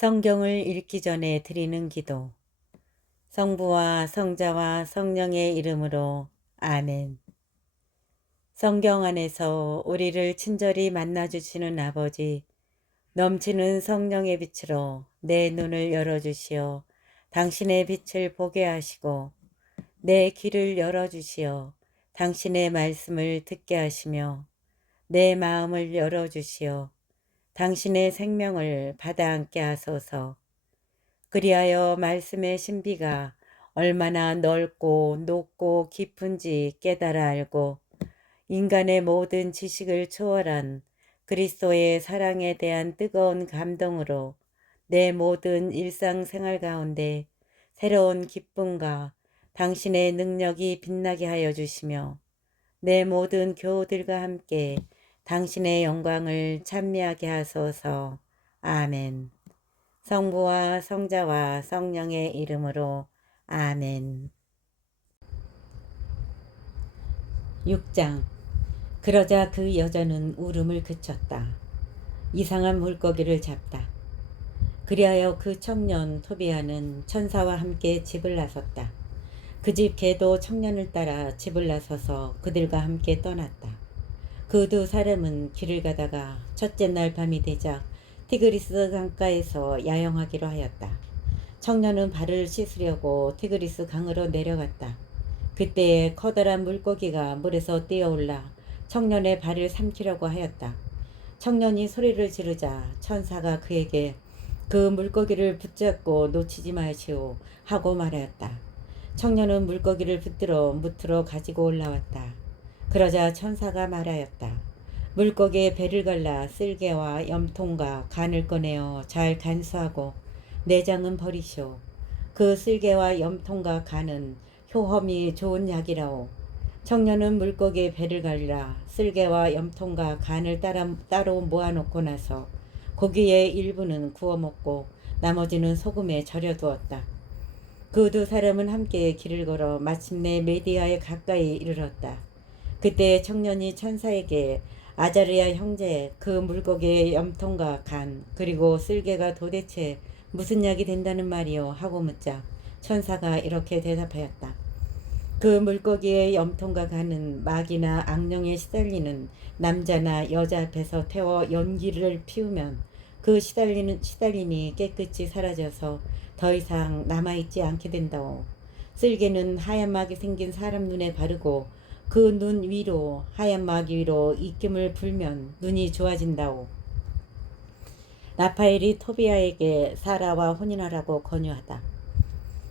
성경을 읽기 전에 드리는 기도. 성부와 성자와 성령의 이름으로 아멘. 성경 안에서 우리를 친절히 만나주시는 아버지, 넘치는 성령의 빛으로 내 눈을 열어주시어 당신의 빛을 보게 하시고, 내 귀를 열어주시어 당신의 말씀을 듣게 하시며, 내 마음을 열어주시어 당신의 생명을 받아 안게 하소서. 그리하여 말씀의 신비가 얼마나 넓고 높고 깊은지 깨달아 알고 인간의 모든 지식을 초월한 그리스도의 사랑에 대한 뜨거운 감동으로 내 모든 일상생활 가운데 새로운 기쁨과 당신의 능력이 빛나게 하여 주시며, 내 모든 교우들과 함께 당신의 영광을 찬미하게 하소서. 아멘. 성부와 성자와 성령의 이름으로 아멘. 6장. 그러자 그 여자는 울음을 그쳤다. 이상한 물고기를 잡다. 그리하여 그 청년 토비아는 천사와 함께 집을 나섰다. 그 집 개도 청년을 따라 집을 나서서 그들과 함께 떠났다. 그 두 사람은 길을 가다가 첫째 날 밤이 되자 티그리스 강가에서 야영하기로 하였다. 청년은 발을 씻으려고 티그리스 강으로 내려갔다. 그때에 커다란 물고기가 물에서 뛰어올라 청년의 발을 삼키려고 하였다. 청년이 소리를 지르자 천사가 그에게 그 물고기를 붙잡고 놓치지 마시오 하고 말하였다. 청년은 물고기를 붙들어 무트로 가지고 올라왔다. 그러자 천사가 말하였다. 물고기의 배를 갈라 쓸개와 염통과 간을 꺼내어 잘 간수하고 내장은 버리시오. 그 쓸개와 염통과 간은 효험이 좋은 약이라오. 청년은 물고기의 배를 갈라 쓸개와 염통과 간을 따로 모아놓고 나서 고기의 일부는 구워 먹고 나머지는 소금에 절여 두었다. 그 두 사람은 함께 길을 걸어 마침내 메디아에 가까이 이르렀다. 그때 청년이 천사에게 아자르야 형제, 그 물고기의 염통과 간 그리고 쓸개가 도대체 무슨 약이 된다는 말이요 하고 묻자 천사가 이렇게 대답하였다. 그 물고기의 염통과 간은 마귀나 악령에 시달리는 남자나 여자 앞에서 태워 연기를 피우면 그 시달림이 깨끗이 사라져서 더 이상 남아있지 않게 된다오. 쓸개는 하얀 막이 생긴 사람 눈에 바르고 그 눈 위로 하얀 막 위로 입김을 불면 눈이 좋아진다오. 라파엘이 토비아에게 사라와 혼인하라고 권유하다.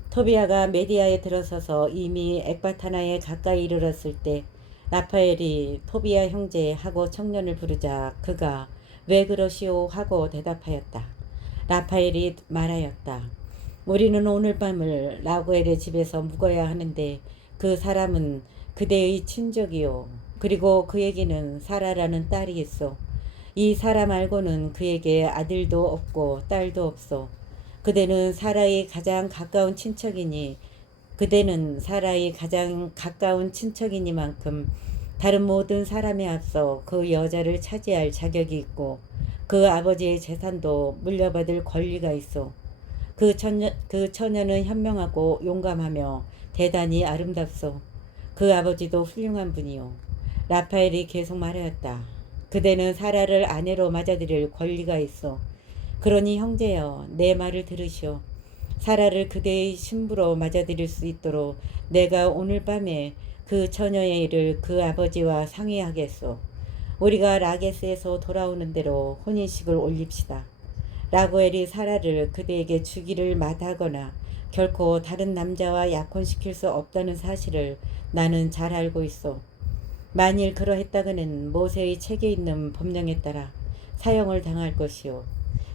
토비아가 메디아에 들어서서 이미 엑바타나에 가까이 이르렀을 때 라파엘이 토비아 형제 하고 청년을 부르자 그가 왜 그러시오 하고 대답하였다. 라파엘이 말하였다. 우리는 오늘 밤을 라구엘의 집에서 묵어야 하는데 그 사람은 그대의 친족이요. 그리고 그에게는 사라라는 딸이 있어. 이 사라 말고는 그에게 아들도 없고 딸도 없어. 그대는 사라의 가장 가까운 친척이니만큼 다른 모든 사람에 앞서 그 여자를 차지할 자격이 있고 그 아버지의 재산도 물려받을 권리가 있어. 그 처녀는 현명하고 용감하며 대단히 아름답소. 그 아버지도 훌륭한 분이요. 라파엘이 계속 말하였다. 그대는 사라를 아내로 맞아들일 권리가 있어. 그러니 형제여, 내 말을 들으시오. 사라를 그대의 신부로 맞아들일 수 있도록 내가 오늘 밤에 그 처녀의 일을 그 아버지와 상의하겠소. 우리가 라게스에서 돌아오는 대로 혼인식을 올립시다. 라구엘이 사라를 그대에게 주기를 마다하거나 결코 다른 남자와 약혼시킬 수 없다는 사실을 나는 잘 알고 있어. 만일 그러했다가는 모세의 책에 있는 법령에 따라 사형을 당할 것이요.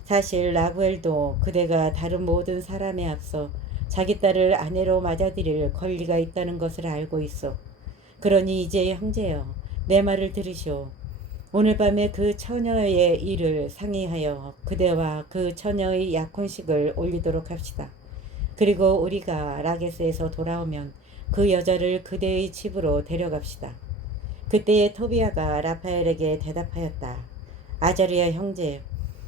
사실 라구엘도 그대가 다른 모든 사람에 앞서 자기 딸을 아내로 맞아들일 권리가 있다는 것을 알고 있어. 그러니 이제 형제여, 내 말을 들으시오. 오늘 밤에 그 처녀의 일을 상의하여 그대와 그 처녀의 약혼식을 올리도록 합시다. 그리고 우리가 라게스에서 돌아오면 그 여자를 그대의 집으로 데려갑시다. 그때에 토비아가 라파엘에게 대답하였다. 아자르야 형제,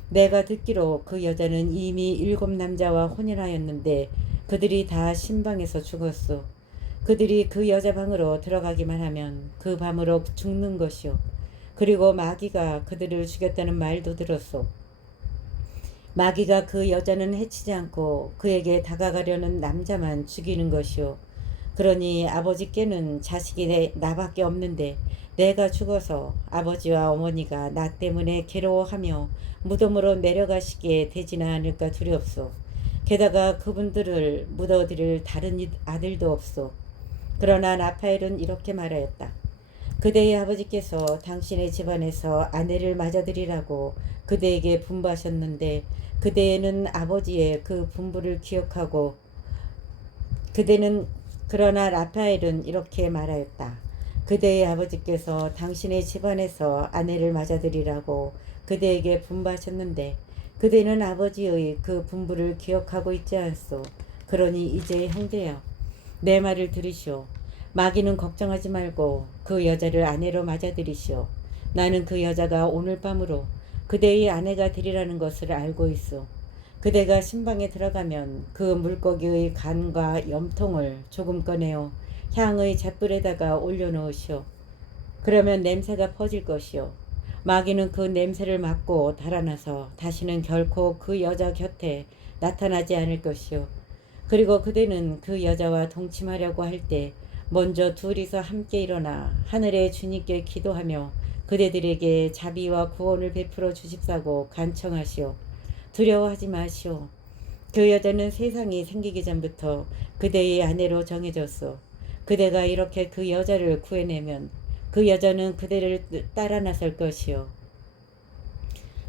내가 듣기로 그 여자는 이미 7 남자와 혼인하였는데 그들이 다 신방에서 죽었소. 그들이 그 여자 방으로 들어가기만 하면 그 밤으로 죽는 것이요. 그리고 마귀가 그들을 죽였다는 말도 들었소. 마귀가 그 여자는 해치지 않고 그에게 다가가려는 남자만 죽이는 것이요. 그러니 아버지께는 자식이 나밖에 없는데 내가 죽어서 아버지와 어머니가 나 때문에 괴로워하며 무덤으로 내려가시게 되지는 않을까 두렵소. 게다가 그분들을 묻어드릴 다른 아들도 없소. 그러나 라파엘은 이렇게 말하였다. 그대의 아버지께서 당신의 집안에서 아내를 맞아들이라고 그대에게 분부하셨는데 그대는 아버지의 그 분부를 기억하고 그러나 라파엘은 이렇게 말하였다. 그대의 아버지께서 당신의 집안에서 아내를 맞아들이라고 그대에게 분부하셨는데 그대는 아버지의 그 분부를 기억하고 있지 않소. 그러니 이제 형제여, 내 말을 들으시오. 마귀는 걱정하지 말고 그 여자를 아내로 맞아들이시오. 나는 그 여자가 오늘 밤으로 그대의 아내가 되리라는 것을 알고 있소. 그대가 신방에 들어가면 그 물고기의 간과 염통을 조금 꺼내어 향의 잿불에다가 올려놓으시오. 그러면 냄새가 퍼질 것이오. 마귀는 그 냄새를 맡고 달아나서 다시는 결코 그 여자 곁에 나타나지 않을 것이오. 그리고 그대는 그 여자와 동침하려고 할 때 먼저 둘이서 함께 일어나 하늘의 주님께 기도하며 그대들에게 자비와 구원을 베풀어 주십사고 간청하시오. 두려워하지 마시오. 그 여자는 세상이 생기기 전부터 그대의 아내로 정해졌소. 그대가 이렇게 그 여자를 구해내면 그 여자는 그대를 따라 나설 것이요.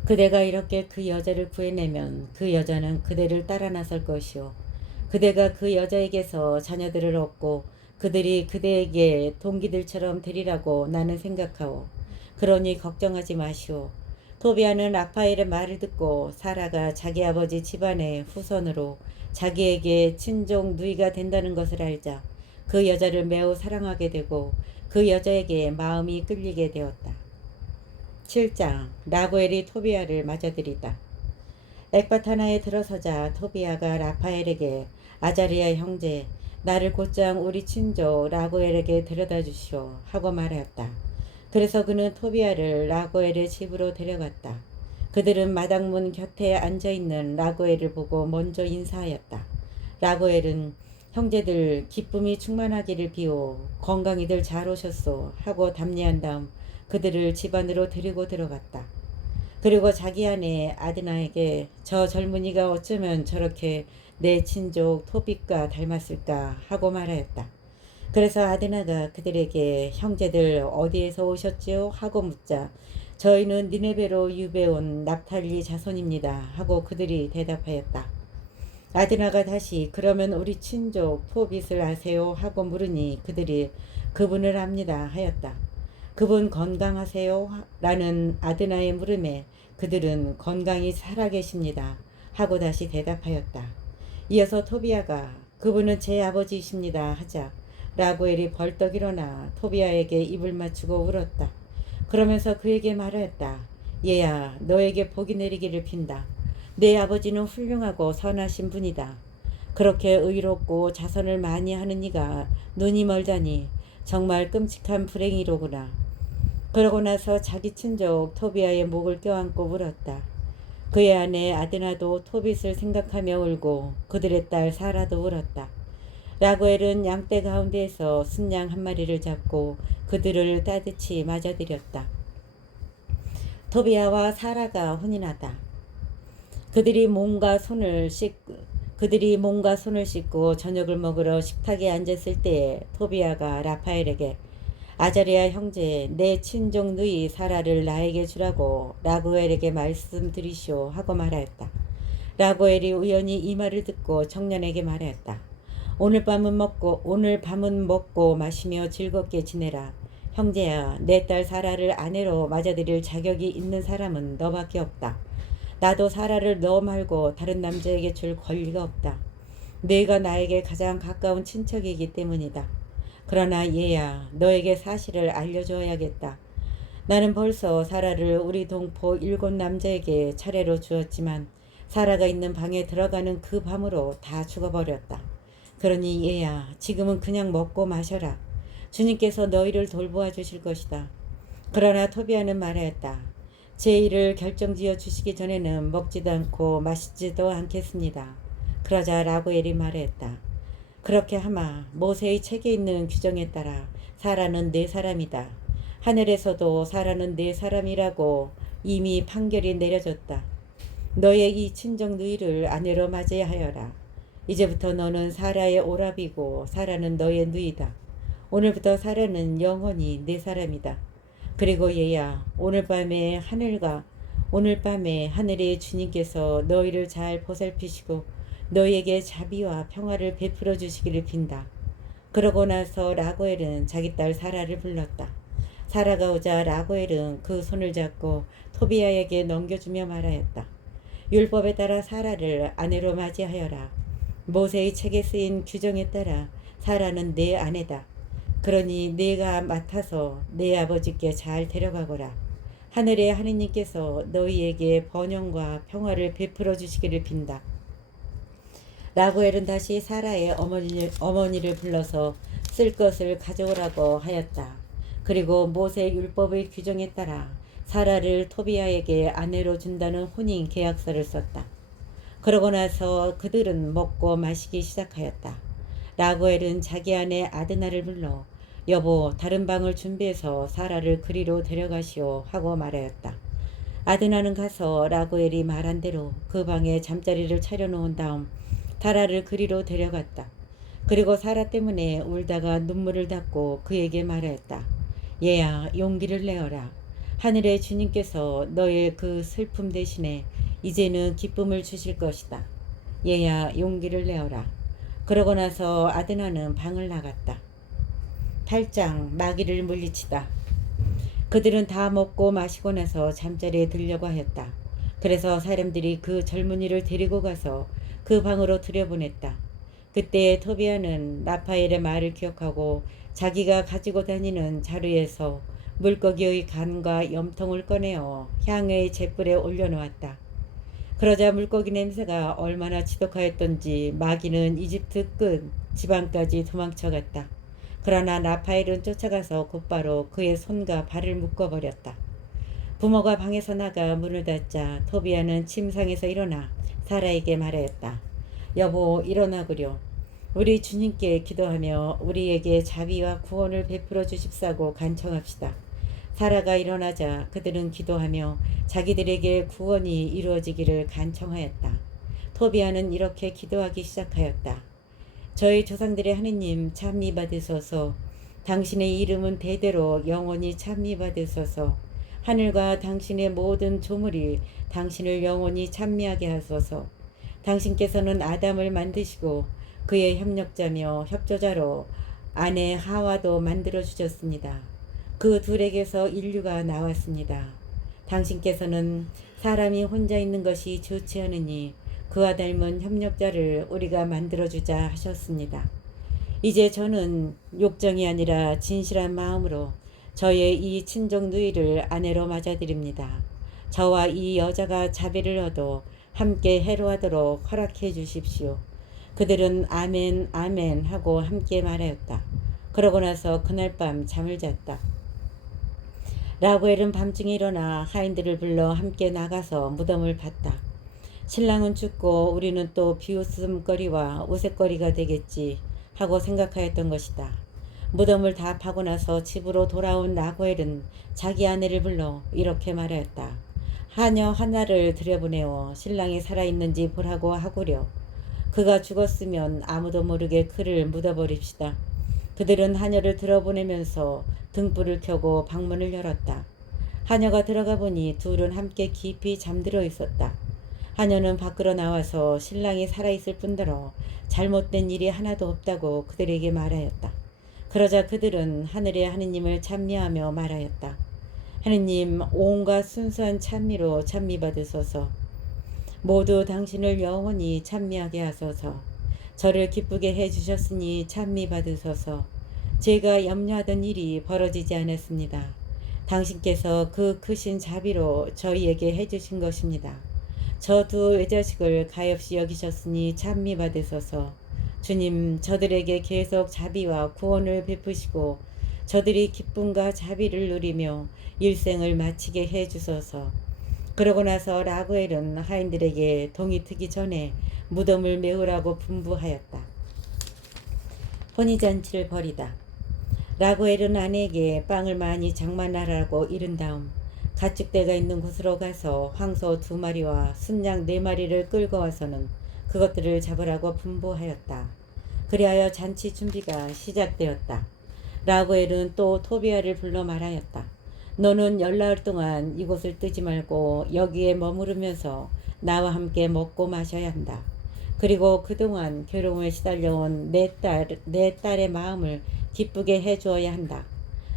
그대가 이렇게 그 여자를 구해내면 그 여자는 그대를 따라 나설 것이요. 그대가 그 여자에게서 자녀들을 얻고 그들이 그대에게 동기들처럼 되리라고 나는 생각하오. 그러니 걱정하지 마시오. 토비아는 라파엘의 말을 듣고 사라가 자기 아버지 집안의 후손으로 자기에게 친족 누이가 된다는 것을 알자 그 여자를 매우 사랑하게 되고 그 여자에게 마음이 끌리게 되었다. 7장 라구엘이 토비아를 맞아들이다. 엑바타나에 들어서자 토비아가 라파엘에게 아자리아 형제, 나를 곧장 우리 친족 라구엘에게 데려다 주시오 하고 말하였다. 그래서 그는 토비아를 라구엘의 집으로 데려갔다. 그들은 마당문 곁에 앉아있는 라구엘을 보고 먼저 인사하였다. 라구엘은 형제들 기쁨이 충만하기를 비오 건강히들 잘 오셨소 하고 답례한 다음 그들을 집 안으로 데리고 들어갔다. 그리고 자기 아내 아드나에게 저 젊은이가 어쩌면 저렇게 내 친족 토빗과 닮았을까 하고 말하였다. 그래서 아드나가 그들에게 형제들 어디에서 오셨지요? 하고 묻자 저희는 니네베로 유배온 납탈리 자손입니다 하고 그들이 대답하였다. 아드나가 다시 그러면 우리 친족 토빗을 아세요? 하고 물으니 그들이 그분을 압니다 하였다. 그분 건강하세요? 라는 아드나의 물음에 그들은 건강히 살아계십니다 하고 다시 대답하였다. 이어서 토비아가 그분은 제 아버지이십니다 하자 라구엘이 벌떡 일어나 토비아에게 입을 맞추고 울었다. 그러면서 그에게 말하였다. 얘야, 너에게 복이 내리기를 빈다. 내 아버지는 훌륭하고 선하신 분이다. 그렇게 의롭고 자선을 많이 하는 이가 눈이 멀다니 정말 끔찍한 불행이로구나. 그러고 나서 자기 친족 토비아의 목을 껴안고 울었다. 그의 아내 아드나도 토빗을 생각하며 울고 그들의 딸 사라도 울었다. 라구엘은 양떼 가운데에서 순양 한 마리를 잡고 그들을 따뜻이 맞아들였다. 토비아와 사라가 혼인하다. 그들이 몸과 손을 씻고 저녁을 먹으러 식탁에 앉았을 때에 토비아가 라파엘에게 아자리아 형제, 내 친족 누이 사라를 나에게 주라고 라구엘에게 말씀드리시오 하고 말하였다. 라구엘이 우연히 이 말을 듣고 청년에게 말하였다. 오늘 밤은 먹고 마시며 즐겁게 지내라. 형제야, 내 딸 사라를 아내로 맞아들일 자격이 있는 사람은 너밖에 없다. 나도 사라를 너 말고 다른 남자에게 줄 권리가 없다. 네가 나에게 가장 가까운 친척이기 때문이다. 그러나 얘야, 너에게 사실을 알려줘야겠다. 나는 벌써 사라를 우리 동포 7 남자에게 차례로 주었지만 사라가 있는 방에 들어가는 그 밤으로 다 죽어버렸다. 그러니 얘야, 지금은 그냥 먹고 마셔라. 주님께서 너희를 돌보아 주실 것이다. 그러나 토비아는 말하였다. 제 일을 결정지어 주시기 전에는 먹지도 않고 마시지도 않겠습니다. 그러자 라구엘이 말하였다. 그렇게 하마 모세의 책에 있는 규정에 따라 사라는 네 사람이다. 하늘에서도 사라는 네 사람이라고 이미 판결이 내려졌다. 너의 이 친정 누이를 아내로 맞이야 하여라. 이제부터 너는 사라의 오랍이고 사라는 너의 누이다. 오늘부터 사라는 영원히 네 사람이다. 그리고 얘야, 오늘 밤에 하늘의 주님께서 너희를 잘 보살피시고 너희에게 자비와 평화를 베풀어 주시기를 빈다. 그러고 나서 라구엘은 자기 딸 사라를 불렀다. 사라가 오자 라구엘은 그 손을 잡고 토비아에게 넘겨주며 말하였다. 율법에 따라 사라를 아내로 맞이하여라. 모세의 책에 쓰인 규정에 따라 사라는 내 아내다. 그러니 내가 맡아서 내 아버지께 잘 데려가거라. 하늘의 하느님께서 너희에게 번영과 평화를 베풀어 주시기를 빈다. 라구엘은 다시 사라의 어머니를 불러서 쓸 것을 가져오라고 하였다. 그리고 모세 율법의 규정에 따라 사라를 토비아에게 아내로 준다는 혼인 계약서를 썼다. 그러고 나서 그들은 먹고 마시기 시작하였다. 라구엘은 자기 아내 아드나를 불러 여보, 다른 방을 준비해서 사라를 그리로 데려가시오 하고 말하였다. 아드나는 가서 라구엘이 말한 대로 그 방에 잠자리를 차려놓은 다음 사라를 그리로 데려갔다. 그리고 사라 때문에 울다가 눈물을 닦고 그에게 말하였다. 얘야, 용기를 내어라. 하늘의 주님께서 너의 그 슬픔 대신에 이제는 기쁨을 주실 것이다. 얘야, 용기를 내어라. 그러고 나서 아드나는 방을 나갔다. 8장 마귀를 물리치다. 그들은 다 먹고 마시고 나서 잠자리에 들려고 하였다. 그래서 사람들이 그 젊은이를 데리고 가서 그 방으로 들여보냈다. 그때 토비아는 라파엘의 말을 기억하고 자기가 가지고 다니는 자루에서 물고기의 간과 염통을 꺼내어 향의 잿불에 올려놓았다. 그러자 물고기 냄새가 얼마나 지독하였던지 마귀는 이집트 끝 지방까지 도망쳐갔다. 그러나 라파엘은 쫓아가서 곧바로 그의 손과 발을 묶어버렸다. 부모가 방에서 나가 문을 닫자 토비아는 침상에서 일어나 사라에게 말하였다. 여보, 일어나구려. 우리 주님께 기도하며 우리에게 자비와 구원을 베풀어 주십사고 간청합시다. 사라가 일어나자 그들은 기도하며 자기들에게 구원이 이루어지기를 간청하였다. 토비아는 이렇게 기도하기 시작하였다. 저희 조상들의 하느님 찬미 받으소서. 당신의 이름은 대대로 영원히 찬미 받으소서. 하늘과 당신의 모든 조물이 당신을 영원히 찬미하게 하소서. 당신께서는 아담을 만드시고 그의 협력자며 협조자로 아내 하와도 만들어 주셨습니다. 그 둘에게서 인류가 나왔습니다. 당신께서는 사람이 혼자 있는 것이 좋지 않으니 그와 닮은 협력자를 우리가 만들어주자 하셨습니다. 이제 저는 욕정이 아니라 진실한 마음으로 저의 이 친정 누이를 아내로 맞아드립니다. 저와 이 여자가 자비를 얻어 함께 해로하도록 허락해 주십시오. 그들은 아멘 아멘 하고 함께 말하였다. 그러고 나서 그날 밤 잠을 잤다. 라구엘은 밤중에 일어나 하인들을 불러 함께 나가서 무덤을 봤다. 신랑은 죽고 우리는 또 비웃음거리와 우윳거리가 되겠지 하고 생각하였던 것이다. 무덤을 다 파고 나서 집으로 돌아온 라구엘은 자기 아내를 불러 이렇게 말하였다. 하녀 하나를 들여보내어 신랑이 살아있는지 보라고 하구려. 그가 죽었으면 아무도 모르게 그를 묻어버립시다. 그들은 하녀를 들어보내면서 등불을 켜고 방문을 열었다. 하녀가 들어가 보니 둘은 함께 깊이 잠들어 있었다. 하녀는 밖으로 나와서 신랑이 살아있을 뿐더러 잘못된 일이 하나도 없다고 그들에게 말하였다. 그러자 그들은 하늘의 하느님을 찬미하며 말하였다. 하느님, 온갖 순수한 찬미로 찬미받으소서. 모두 당신을 영원히 찬미하게 하소서. 저를 기쁘게 해주셨으니 찬미받으소서. 제가 염려하던 일이 벌어지지 않았습니다. 당신께서 그 크신 자비로 저희에게 해주신 것입니다. 저 두 외자식을 가엾이 여기셨으니 찬미 받으소서. 주님, 저들에게 계속 자비와 구원을 베푸시고 저들이 기쁨과 자비를 누리며 일생을 마치게 해 주소서. 그러고 나서 라구엘은 하인들에게 동이 트기 전에 무덤을 메우라고 분부하였다. 혼인잔치를 벌이다. 라구엘은 아내에게 빵을 많이 장만하라고 이른 다음 가축대가 있는 곳으로 가서 황소 2마리와 순양 4마리를 끌고 와서는 그것들을 잡으라고 분부하였다. 그리하여 잔치 준비가 시작되었다. 라구엘은 또 토비아를 불러 말하였다. 너는 열나흘 동안 이곳을 뜨지 말고 여기에 머무르면서 나와 함께 먹고 마셔야 한다. 그리고 그동안 괴로움에 시달려온 내 딸의 마음을 기쁘게 해주어야 한다.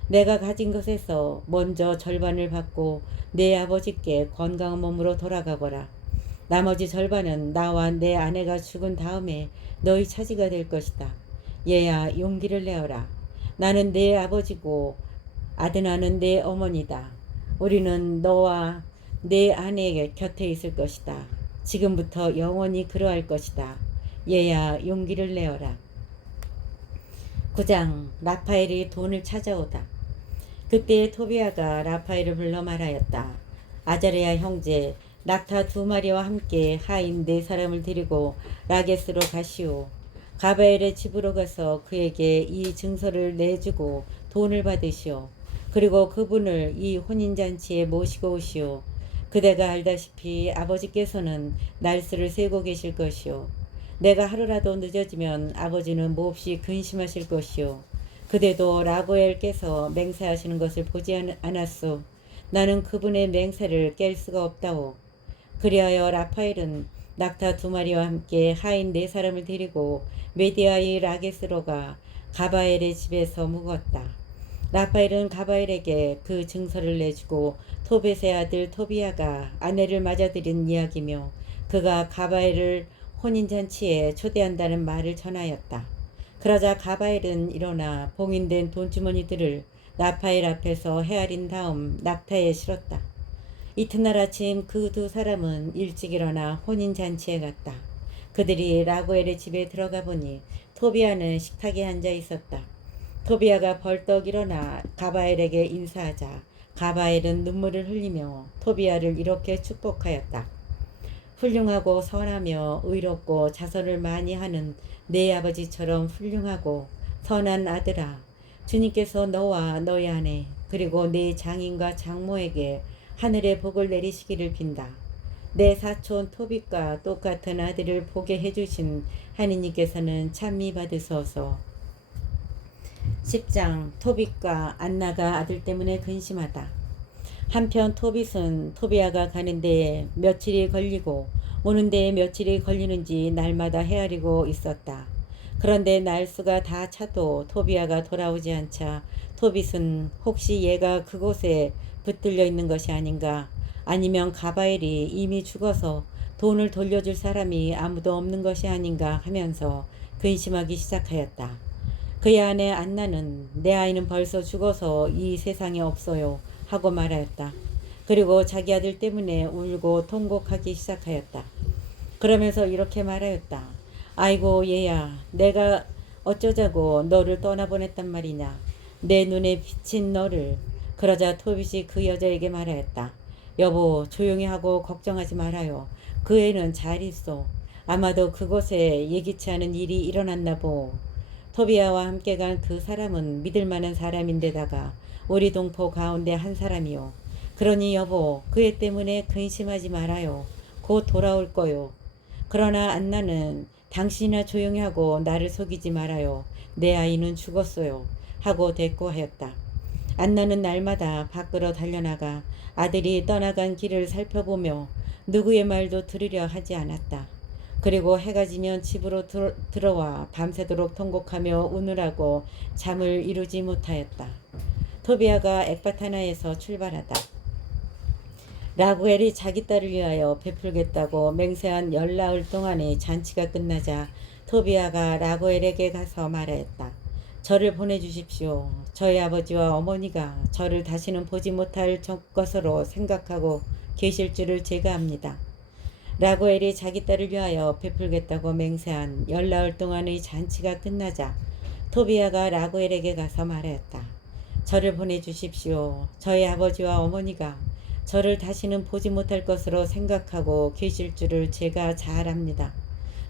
내가 가진 것에서 먼저 절반을 받고 내 아버지께 건강한 몸으로 돌아가거라. 나머지 절반은 나와 내 아내가 죽은 다음에 너희 차지가 될 것이다. 얘야, 용기를 내어라. 나는 내 아버지고 아드나는 내 어머니다. 우리는 너와 내 아내 곁에 있을 것이다. 지금부터 영원히 그러할 것이다. 얘야, 용기를 내어라. 9장. 라파엘이 돈을 찾아오다. 그때 토비아가 라파엘을 불러 말하였다. 아자레야 형제, 낙타 2마리와 함께 하인 4사람을 데리고 라게스로 가시오. 가바엘의 집으로 가서 그에게 이 증서를 내주고 돈을 받으시오. 그리고 그분을 이 혼인잔치에 모시고 오시오. 그대가 알다시피 아버지께서는 날수를 세고 계실 것이오. 내가 하루라도 늦어지면 아버지는 몹시 근심하실 것이오. 그대도 라구엘께서 맹세하시는 것을 보지 않았소. 나는 그분의 맹세를 깰 수가 없다오. 그리하여 라파엘은 낙타 2마리와 함께 하인 4사람을 데리고 메디아의 라게스로 가 가바엘의 집에서 묵었다. 라파엘은 가바엘에게 그 증서를 내주고 토벳의 아들 토비아가 아내를 맞아들인 이야기며 그가 가바엘을 혼인잔치에 초대한다는 말을 전하였다. 그러자 가바엘은 일어나 봉인된 돈주머니들을 라파엘 앞에서 헤아린 다음 낙타에 실었다. 이튿날 아침 그 2사람은 일찍 일어나 혼인잔치에 갔다. 그들이 라구엘의 집에 들어가 보니 토비아는 식탁에 앉아 있었다. 토비아가 벌떡 일어나 가바엘에게 인사하자 가바엘은 눈물을 흘리며 토비아를 이렇게 축복하였다. 훌륭하고 선하며 의롭고 자선을 많이 하는 내 아버지처럼 훌륭하고 선한 아들아, 주님께서 너와 너희 아내 그리고 네 장인과 장모에게 하늘의 복을 내리시기를 빈다. 내 사촌 토빗과 똑같은 아들을 보게 해주신 하느님께서는 찬미 받으소서. 10장. 토빗과 안나가 아들 때문에 근심하다. 한편 토빗은 토비아가 가는 데에 며칠이 걸리고 오는 데에 며칠이 걸리는지 날마다 헤아리고 있었다. 그런데 날수가 다 차도 토비아가 돌아오지 않자 토빗은 혹시 얘가 그곳에 붙들려 있는 것이 아닌가, 아니면 가바엘이 이미 죽어서 돈을 돌려줄 사람이 아무도 없는 것이 아닌가 하면서 근심하기 시작하였다. 그의 아내 안나는 내 아이는 벌써 죽어서 이 세상에 없어요 하고 말하였다. 그리고 자기 아들 때문에 울고 통곡하기 시작하였다. 그러면서 이렇게 말하였다. 아이고 얘야, 내가 어쩌자고 너를 떠나보냈단 말이냐. 내 눈에 비친 너를. 그러자 토빗이 그 여자에게 말하였다. 여보, 조용히 하고 걱정하지 말아요. 그 애는 잘 있어. 아마도 그곳에 예기치 않은 일이 일어났나 보. 토비아와 함께 간 그 사람은 믿을 만한 사람인데다가 우리 동포 가운데 한 사람이요. 그러니 여보, 그 애 때문에 근심하지 말아요. 곧 돌아올 거요. 그러나 안나는 당신이나 조용히 하고 나를 속이지 말아요. 내 아이는 죽었어요. 하고 대꾸하였다. 안나는 날마다 밖으로 달려나가 아들이 떠나간 길을 살펴보며 누구의 말도 들으려 하지 않았다. 그리고 해가 지면 집으로 들어와 밤새도록 통곡하며 우느라고 잠을 이루지 못하였다. 토비아가 엑바타나에서 출발하다. 라구엘이 자기 딸을 위하여 베풀겠다고 맹세한 열나흘 동안의 잔치가 끝나자 토비아가 라구엘에게 가서 말하였다. 저를 보내주십시오. 저희 아버지와 어머니가 저를 다시는 보지 못할 것으로 생각하고 계실 줄을 제가 압니다. 라구엘이 자기 딸을 위하여 베풀겠다고 맹세한 10나흘 동안의 잔치가 끝나자 토비아가 라구엘에게 가서 말하였다. 저를 보내주십시오. 저희 아버지와 어머니가 저를 다시는 보지 못할 것으로 생각하고 계실 줄을 제가 잘 압니다.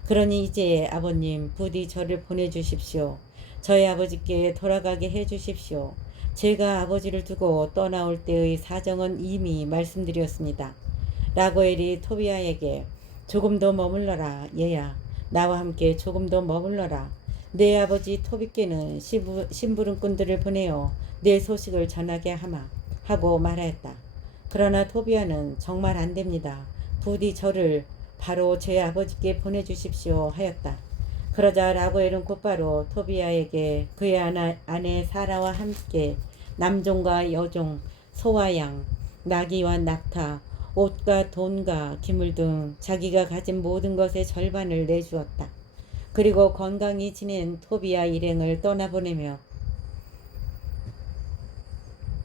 그러니 이제 아버님 부디 저를 보내주십시오. 저희 아버지께 돌아가게 해주십시오. 제가 아버지를 두고 떠나올 때의 사정은 이미 말씀드렸습니다. 라구엘이 토비아에게 조금 더 머물러라. 얘야, 나와 함께 조금 더 머물러라. 내 아버지 토비께는 심부름꾼들을 보내어 내 소식을 전하게 하마 하고 말하였다. 그러나 토비아는 정말 안 됩니다. 부디 저를 바로 제 아버지께 보내주십시오 하였다. 그러자 라구엘은 곧바로 토비아에게 그의 아내 사라와 함께 남종과 여종, 소와 양, 나귀와 낙타, 옷과 돈과 기물 등 자기가 가진 모든 것의 절반을 내주었다. 그리고 건강히 지낸 토비아 일행을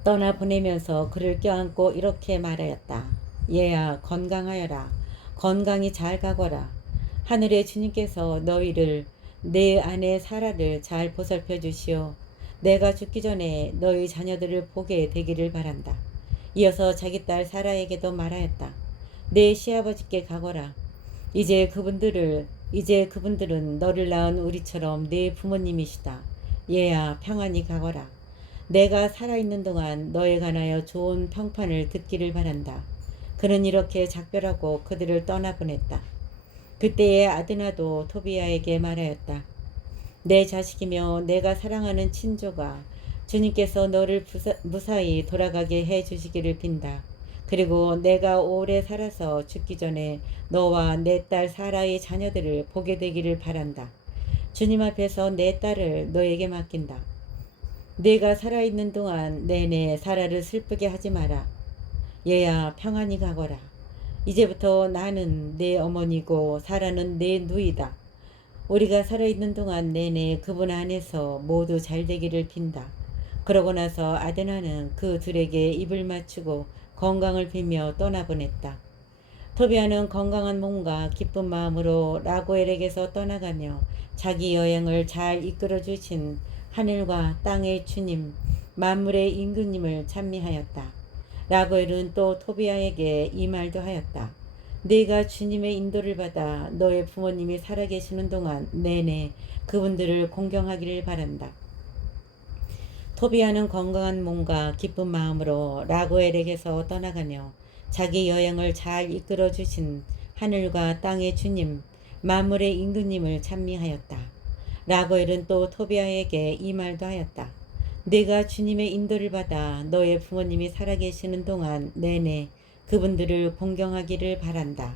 떠나보내면서 그를 껴안고 이렇게 말하였다. 얘야, 건강하여라. 건강히 잘 가거라. 하늘의 주님께서 너희를 내 아내 사라를 잘 보살펴 주시오. 내가 죽기 전에 너희 자녀들을 보게 되기를 바란다. 이어서 자기 딸 사라에게도 말하였다. 내 시아버지께 가거라. 이제 그분들은 너를 낳은 우리처럼 내 부모님이시다. 얘야, 평안히 가거라. 내가 살아있는 동안 너에 관하여 좋은 평판을 듣기를 바란다. 그는 이렇게 작별하고 그들을 떠나보냈다. 그때의 아드나도 토비아에게 말하였다. 내 자식이며 내가 사랑하는 친조가 주님께서 너를 무사히 돌아가게 해 주시기를 빈다. 그리고 내가 오래 살아서 죽기 전에 너와 내 딸 사라의 자녀들을 보게 되기를 바란다. 주님 앞에서 내 딸을 너에게 맡긴다. 내가 살아있는 동안 내내 사라를 슬프게 하지 마라. 얘야, 평안히 가거라. 이제부터 나는 내 어머니고 사라는 내 누이다. 우리가 살아있는 동안 내내 그분 안에서 모두 잘 되기를 빈다. 그러고 나서 아데나는 그 둘에게 입을 맞추고 건강을 빌며 떠나보냈다. 토비아는 건강한 몸과 기쁜 마음으로 라구엘에게서 떠나가며 자기 여행을 잘 이끌어 주신 하늘과 땅의 주님, 만물의 임금님을 찬미하였다. 라구엘은 또 토비아에게 이 말도 하였다. 네가 주님의 인도를 받아 너의 부모님이 살아계시는 동안 내내 그분들을 공경하기를 바란다. 토비아는 건강한 몸과 기쁜 마음으로 라구엘에게서 떠나가며 자기 여행을 잘 이끌어 주신 하늘과 땅의 주님, 만물의 임금님을 찬미하였다. 라구엘은 또 토비아에게 이 말도 하였다. 네가 주님의 인도를 받아 너의 부모님이 살아계시는 동안 내내 그분들을 공경하기를 바란다.